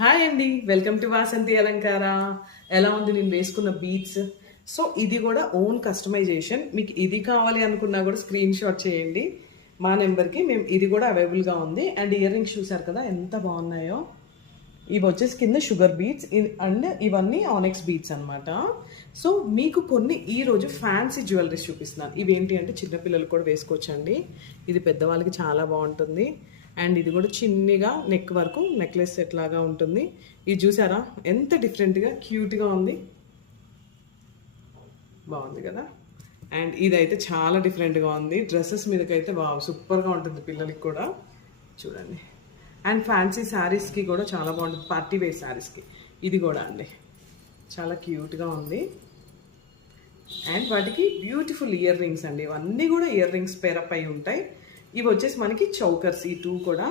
Hi అండి, welcome to Vasanthi అలంకార. ఎలా ఉంది నేను వేసుకున్న బీట్స్? సో ఇది కూడా ఓన్ కస్టమైజేషన్. మీకు ఇది కావాలి అనుకున్నా కూడా స్క్రీన్ షాట్ చేయండి మా నెంబర్కి. మేము ఇది కూడా అవైలబుల్గా ఉంది. అండ్ ఇయర్ రింగ్స్ చూసారు కదా ఎంత బాగున్నాయో. ఇవి వచ్చేసి కింద షుగర్ బీట్స్ అండ్ ఇవన్నీ ఆనెక్స్ బీట్స్ అనమాట. సో మీకు కొన్ని ఈరోజు ఫ్యాన్సీ జ్యువెలరీస్ చూపిస్తున్నాను. ఇవి ఏంటి అంటే చిన్నపిల్లలు కూడా వేసుకోవచ్చండి. ఇది పెద్దవాళ్ళకి చాలా బాగుంటుంది. అండ్ ఇది కూడా చిన్నగా నెక్ వరకు నెక్లెస్ సెట్ లాగా ఉంటుంది. ఇది చూసారా ఎంత డిఫరెంట్గా క్యూట్గా ఉంది, బాగుంది కదా. అండ్ ఇదైతే చాలా డిఫరెంట్గా ఉంది. డ్రెస్సెస్ మీదకైతే బాగా సూపర్గా ఉంటుంది పిల్లలకి కూడా. చూడండి. అండ్ ఫ్యాన్సీ శారీస్కి కూడా చాలా బాగుంటుంది, పార్టీ వేర్ శారీస్కి. ఇది కూడా అండి చాలా క్యూట్గా ఉంది. అండ్ వాటికి బ్యూటిఫుల్ ఇయర్ రింగ్స్ అండి. ఇవన్నీ కూడా ఇయర్ రింగ్స్ పేరప్ అయి ఉంటాయి. ఇవి వచ్చేసి మనకి చౌకర్స్, ఈ టూ కూడా